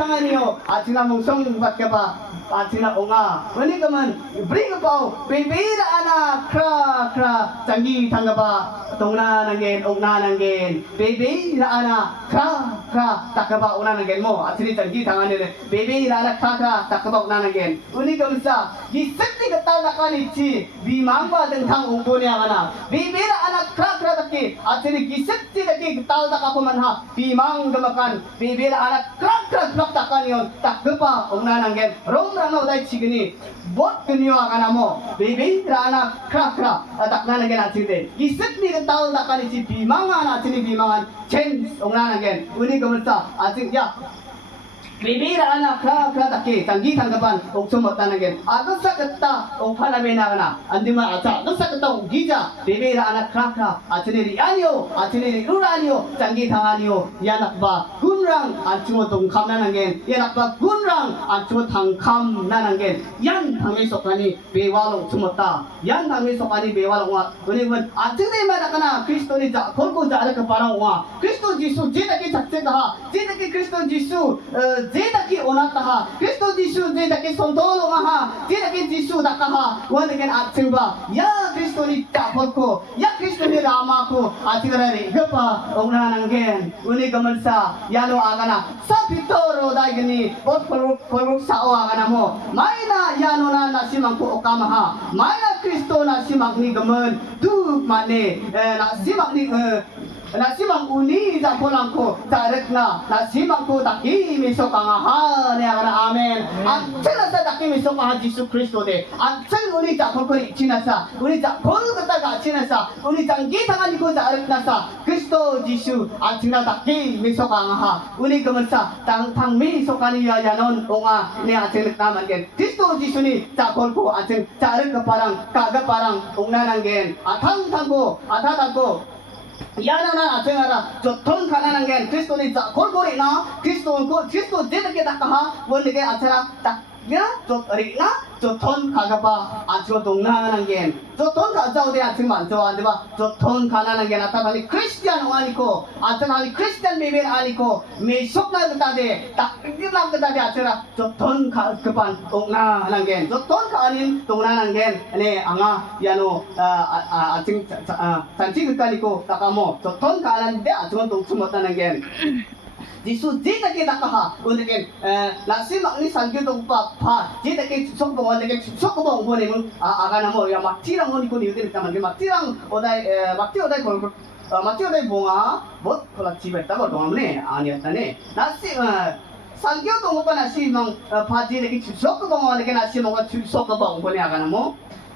상하니요 아침나무 성주 밖에 봐. tangsila onga oh beli keman bring pau bin bin ana kra kra tangi tanggaba tongna nangen ongna oh, nangen bebe ira ana kra tak kepa ona nangen mo atri tangi tangane le bebe ira ana kra kra takaba ona oh, nangen uni kamsa gi setti gata nakani chi bi mangba den thang ongbo ne ana bebe ira ana kra kra takki atri gi setti gati gata da kapo man ha bi mang gamakan bebe ira ana kra kra takani on takaba ona nangen rong rana udah cik ni, bot kenyo akan amo, bibi rana kra kra, tak nana gen aci de, isit ni kita tak takkan cik bimangan aci ni bimangan, change orang nana gen, unik kemerta, aci ya, Bibir ana kha kha takki tangi tangga pan oksum mata nage agus sakatta okhana be na gana andi ma acha agus sakatta ugi ja bibir ana kha kha achne ri aniyo achne ri ur aniyo tangi thanga aniyo ya nakba gunrang achum tong kham na nage ya nakba gunrang achum thang kham na nage yan thangi sokani bewal oksum mata yan thangi sokani bewal wa oni wan achne ma nakana kristo ni ja kholko ja alak parang wa kristo jisu jinaki sakse kaha jinaki kristo jisu যেটাকে ওনা তাহা কৃষ্ণ যিশু যেটাকে সন্তল মহা যেটাকে যিশু দা কাহা ওয়া দেখে আছিবা ইয়া কৃষ্ণ নি তাপক ইয়া কৃষ্ণ নি রামা কো আতিরে রে গপা ওনা নঙ্গে উনি গমনসা ইয়ালো আগানা সাপিত রোদাগনি বত পরুক পরুক সাও আগানা মো মাইনা ইয়ানো না নাসিমা কো ওকামহা মাইনা কৃষ্ণ নাসিমা নি গমন দুক মানে নাসিমা নি na si m a n g u n i t a k o l a n g k o t a r i k na na si m a n g u t a k i m i s o k a n g a h a l e a r a amen a n t e l a s a t a k i m i s o k a n g a j i s u kristo de a n t e l u n i t a k o k o r i c h i n a s a u n i t a k o l u k a t a g a c h i n a s a u n i t a n g i t a n g a n i k o t a r i k na sa kristo j i s u a n t e l a t a k i m i s o k a n g a h a u n i k a m a s a t a n g t a n g m i s o k a n i y a y a n o n o n g a n e a t e l i k n a m a n g e n kristo j i s u n i t a k o l k o a n t e l t a r i k k a p a r a n g k a g a p a r a n g o n g n a n a n g e n a t a n g t a n g o a t a t a n g o या आथेरा देते ता nga to ri nga to ton ka ga ba a cho dong na na ngen to ton ka zao de a chim man zao de ba to ton ka na na ngen ata ba ni christian wa ni ko ata na ni christian me be ali ko me sok na ga ta de ta ni na ga ta de a cho ra to ton ka ga ban dong na na ngen to ton ka ni dong na na ngen ne anga ya no a a chim a tan chi ga ta ni ko ta ka mo to ton ka lan de a cho dong chu mo ta na ngen di su di na kita ka ha o na kin la si ma ni san gyo dong pa pa di na kin sok ba na kin sok ba o ni mo a a ga na mo ya ma ti rang ni ko ni yu de ta ma ma ti rang o dai ma ti o dai ko ma ti o dai bo nga bo ko la ti ba ta ba dong ne a ni ta ne na si ma san gyo dong pa na si ma pa di na kin sok ba o na kin na si ma ko sok ba o ni a ga na mo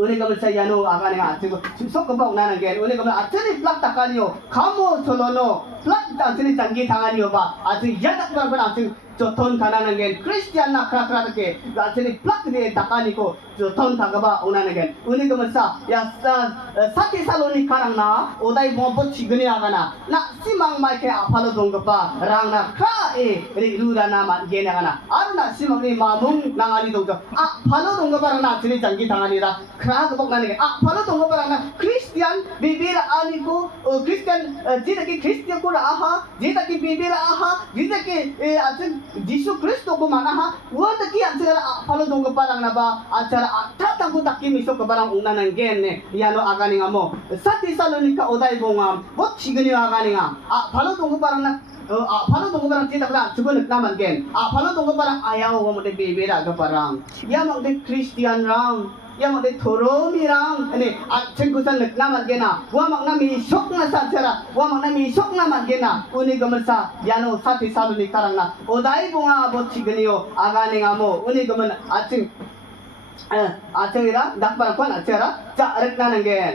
उन्हें कब से यानो आगाने का आते को सुसो कब उन्हें नंगे उन्हें कब आते ने ब्लड तकानी हो खामो चलो नो ब्लड आते ने चंगी थागानी हो बा आते यद अपना बना आते जोथन थाना नंगेन क्रिस्टियन ना खरा खरा के लाचनी प्लक ने दकानी को जोथन थागबा ओना नंगेन उनी गमसा या साथी सालों ने खारंग ना ओदाई बोंबो छिगने आगाना ना सिमांग माय के आफालो दोंगबा रांग ना खा ए रे लुरा ना मा गेने आगाना आरो ना सिमांग ने मानुंग नांगाली दोंग आ फालो दोंगबा रना छिनी जंगी थांगानी रा Jisu Kristo ko mana ha wa taki ang sila palo dong ke barang na ba at sila tatang ko taki miso ke barang una nang gen ne yano agani nga mo sa Tesalonika o dai bong am wat sigani agani nga a palo dong ke barang na a palo dong barang tita kala chuba nak naman gen a palo dong barang ayaw wa mo de ke barang Ia mo Christian rang yang mau diturun mirang ini acing kusan lek nama gena gua mak nami sok nasa cera gua mak nami sok nama gena uni gemersa yano sati saru ni karang na odai bunga bot cigenio agani ngamo uni gemen acing acing ira dakpan kwan acera cak rek nanang gen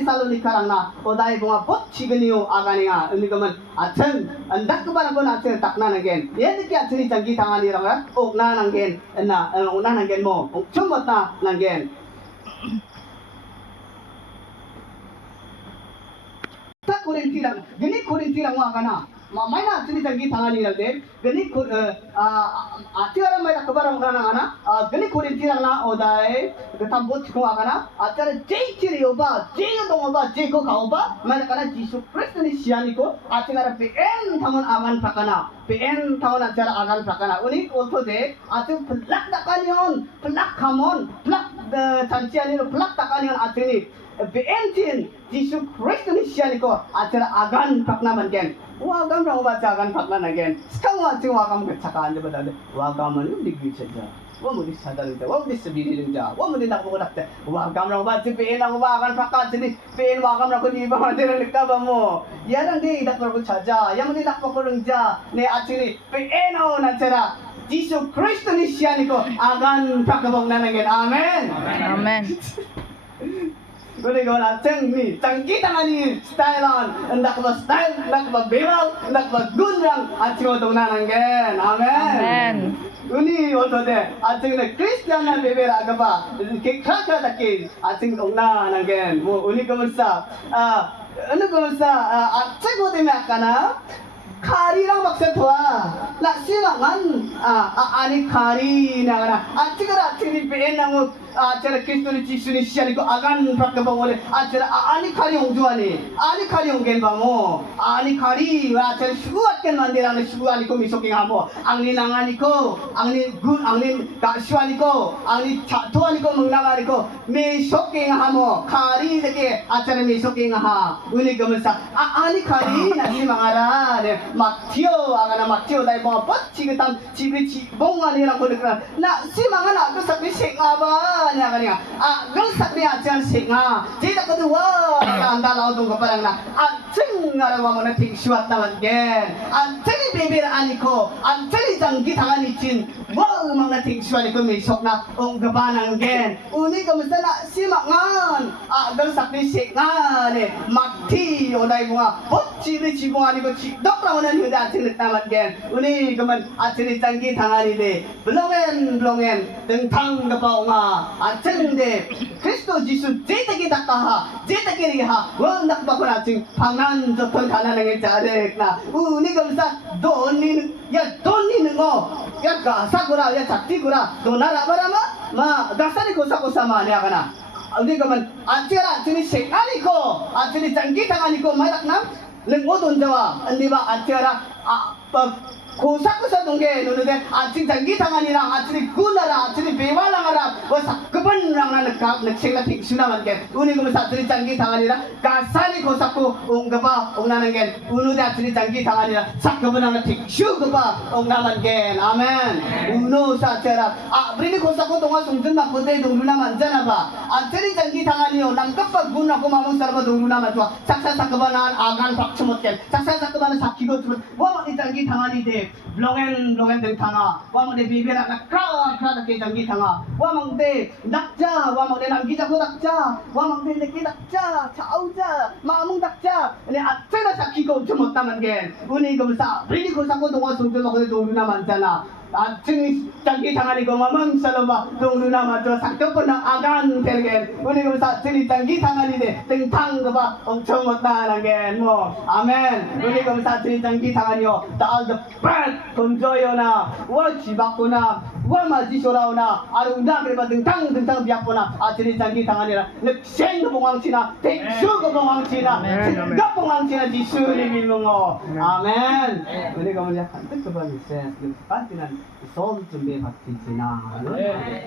ಸಾಲು ನಿಕ್ಕಾರಣ ಓದಾಯ ಗುಮ ಬೊತ್ ಚಿಗನಿಯು ಆಗಾನಿಯ ಅನಿಗಮನ್ ಅಚ್ಚನ್ ಅಂದಕ್ ಬರಗುನ ಅಚ್ಚನ್ ತಕ್ನ ನಂಗೇನ್ ಏದಕ್ಕೆ ಅಚ್ಚನಿ ಜಂಗಿ ತಾಮಾನಿ ರಂಗ ಉಗ್ನಾ ನಂಗೇನ್ ಎನ್ನ ಉಗ್ನಾ ನಂಗೇನ್ ಮೋ ಉಕ್ಷಮ್ ಮತ್ತ ನಂಗೇನ್ ಕುರಿಂತಿರಂಗ ಗಿನಿ ಕುರಿಂತಿರಂಗ ಆಗಾನ మమ్మైన అతిని తగ్గి తనాలి అంటే గని అత్యరమైన కుబరం కన గని కురించి అన్న అతర జైచిరి ఒబ జైగం ఒబ జైకు కాబ మన కన జీసు కృష్ణని శ్యానికు అతిగర పేన్ థమన్ ఆగన్ ప్రకన పేన్ థమన్ అచర ఆగన్ ప్రకన ఉని ఒతోదే అతి ఫ్లక్ దకాలియోన్ ఫ్లక్ ఖమోన్ ఫ్లక్ తంచియాలిన ఫ్లక్ దకాలియోన్ అతిని beentin di su Kristus ni sian ko atara agan pakna man gen wa gam ra ba agan pakna na gen skam wa chu wa gam ka chaka an de badal wa gam ni di gi chen ja wa mu di sadal de wa mu di sibi de ja wa mu di na ko ko dakte wa gam ra ba chu pe na wa agan pakka chini pe wa gam ra ko di ba de ra lika ba mo ya ra de i dak ra ko cha ja ya mu di na ko ko rung ja ne a chini pe na o na chara Jesus Christ ni sian ko agan pakabong na nangen amen amen, amen. Kuni ko lang ni, tangkita nga ni Stylon. Andak ba style, andak ba bimaw, andak ba gundang, at siko itong nananggen. Amen. Amen. Kuni ko to de, at siko na Christian na bibira ka pa, kikaka na kin, at siko itong nananggen. Kuni ko sa, ano ko sa, at siko itong na, kari lang maksat tua na siwangan, ani ah, na gana, at siko na, at siko ni 아, 제가 그리스도를 지수니 시아니고 아간 밖에 보고래. 아, 제가 아니 카리 옹주하니. 아니 카리 옹겐 바모. 아니 카리 와 제가 수고할게 만들라는 수고하니고 미소킹 하고. 아니 나가니고 아니 군 아니 가시하니고 아니 차토하니고 먹나가니고 미소킹 하모 카리 되게 아 제가 미소킹 하. 우리 검사 아 아니 카리 나지 망하라. 네 막티오 아가나 막티오 다이 뭐 뻗치게 땀 집이 지 봉안이라고 그러나 나 지망은 아까 섞이 생아봐. nya bani a gal sak ne a chan sik nga ji da ka anda la du ka na a ching nga ra na ting shuat ta wan ge a ching be be ra ani ko a ching na ting shuat ko na ong ga ba nang ge u si ma nga a gal sak ne sik nga ne ma thi o dai bu nga bo chi ri chi bo ani ko chi dok ra wa na ni da chin ta wan 안찬데 크리스도 지수 제택이 다가하 제택이 리하 원낙 바꾸라 지금 방안 좋던 가난하게 자르겠나 우리 검사 돈인 야 돈인 거야 가사구라 야 잡티구라 돈나라 바라마 마 가사리 고사고사 마네 하거나 우리 검은 안찬라 안찬이 생아니고 안찬이 장기 당하니고 말락남 लेंगो दोन जवा अंदीबा अच्छा रा आ पक होंगे उन्होंने आचरी जंगी थी ना आचरी कुल आचरी बेवा लगा वो सकबन नक्शे थी सुना मन के उन्हें आचरी जंगी थी ना कासाली को सको उंगपा उंगना नंगे उन्होंने आचरी जंगी थी ना सकबन ना थी शुगपा उंगा मन के आमेन उन्होंने साचरा आप रे को सको तो वहां सुनते ना बोलते दुमुना मन जाना बा आचरी जंगी थी ना नंगप गुण ना को मामू सर्व दुमुना मचवा सक्षा सकबन आगान पक्ष मत के सक्षा सकबन साक्षी को वो अपनी जंगी थी ना blogen blogen den tanga wa mang de bibe na kra kra da ke jangi tanga wa mang de dakja wa mang de nam gi jago dakja wa mang de ki dakja chau ja ma mang dakja ne atse na sakhi ko jomot tamang gen uni gum sa bridi ko sa ko dong wa sung jo ma ko de do na man jala 아침 장기 장안이 고마만 살아봐 도우 남아 저 삭덕분 아간 텔게 우리 우사 아침 장기 당안이네 등탕 그봐 엄청 못다는 게뭐 아멘 우리 검사 아침 장기 당안이요 다들 빵 건져요나 와 지박구나 wama ji shora ona aru nda kere ba deng tang deng tang biak pona a tiri tang ki tangan ira le sheng ke bong wang china te su ke bong wang china te ke bong wang china ji su ni mi mong o amen mene ka mo ya kan te ke ba ni sen ke pan tinan so tu me ma tin tinan